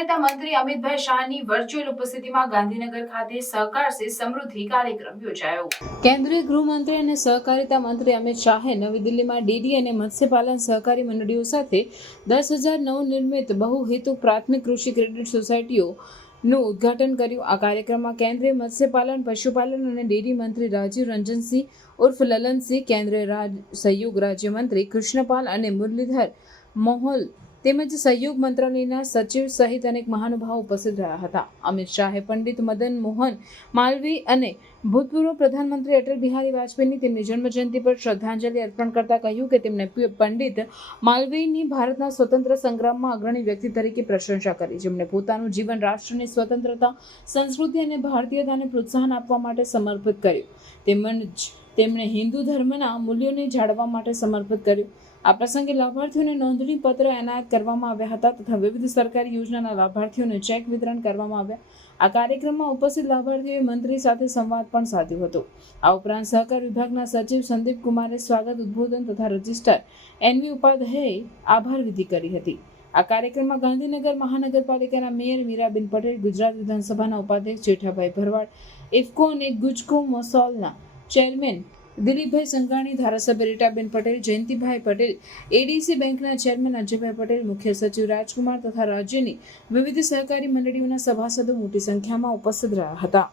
સહકારિતા મંત્રી અમિતભાઈ શાહની વર્ચ્યુઅલ ઉપસ્થિતિમાં ગાંધીનગર ખાતે સહકાર સે સમૃદ્ધિ કાર્યક્રમ યોજાયો. કેન્દ્રીય ગૃહમંત્રી અને સહકારિતા મંત્રી અમિત શાહે નવી દિલ્હીમાં ડીડી અને મત્સ્યપાલન સહકારી મંડળીઓ સાથે દસ હજાર નવનિર્મિત બહુહેતુ પ્રાથમિક કૃષિ ક્રેડિટ સોસાયટીઓ નું ઉદ્ઘાટન કર્યું. આ કાર્યક્રમમાં કેન્દ્રીય મત્સ્યપાલન, પશુપાલન અને ડેરી મંત્રી રાજીવ રંજનસિંહ ઉર્ફ લલનસિંહ, કેન્દ્રીય રાજ સહયોગ રાજ્યમંત્રી કૃષ્ણપાલ અને મુરલીધર મોહોલ તેમજ સહયોગ મંત્રાલયના સચિવ સહિત અનેક મહાનુભાવો ઉપસ્થિત રહ્યા હતા. અમિત શાહે પંડિત મદન મોહન માલવી અને ભૂતપૂર્વ પ્રધાનમંત્રી અટલ બિહારી વાજપેયીની તેમની જન્મજયંતિ પર શ્રદ્ધાંજલિ અર્પણ કરતા કહ્યું કે તેમણે પંડિત માલવીયની ભારતના સ્વતંત્ર સંગ્રામમાં અગ્રણી વ્યક્તિ તરીકે પ્રશંસા કરી. જેમણે પોતાનું જીવન રાષ્ટ્રની સ્વતંત્રતા, સંસ્કૃતિ અને ભારતીયતાને પ્રોત્સાહન આપવા માટે સમર્પિત કર્યું. તેમજ તેમણે હિન્દુ ધર્મના મૂલ્યોને જાળવવા માટે સમર્પિત કર્યું. આ પ્રસંગે લાભાર્થીઓને નોંધણી પત્ર એનાયત કરવામાં આવ્યા હતા તથા વિવિધ સરકારી યોજનાના લાભાર્થીઓને ચેક વિતરણ કરવામાં આવ્યા. આ કાર્યક્રમમાં ઉપસ્થિત લાભાર્થીઓએ મંત્રી સાથે સંવાદ પણ સાધ્યો હતો. આ ઉપરાંત સહકાર વિભાગના સચિવ સંદીપ કુમારે સ્વાગત ઉદ્બોધન તથા રજિસ્ટ્રાર એનવી ઉપાધ્યાયે આભાર વિધિ કરી હતી. આ કાર્યક્રમમાં ગાંધીનગર મહાનગરપાલિકાના મેયર મીરાબેન પટેલ, ગુજરાત વિધાનસભાના ઉપાધ્યક્ષ જેઠાભાઈ ભરવાડ, ઇફકો અને ગુજકો મસોલના ચેરમેન દિલીપભાઈ સંઘાણી, ધારાસભ્ય રીટાબેન પટેલ, જયંતિભાઈ પટેલ એડીસી બેંકના ચેરમેન અજયભાઈ પટેલ, મુખ્ય સચિવ રાજકુમાર તથા રાજ્યની વિવિધ સહકારી મંડળીઓના સભાસદો મોટી સંખ્યામાં ઉપસ્થિત રહ્યા હતા.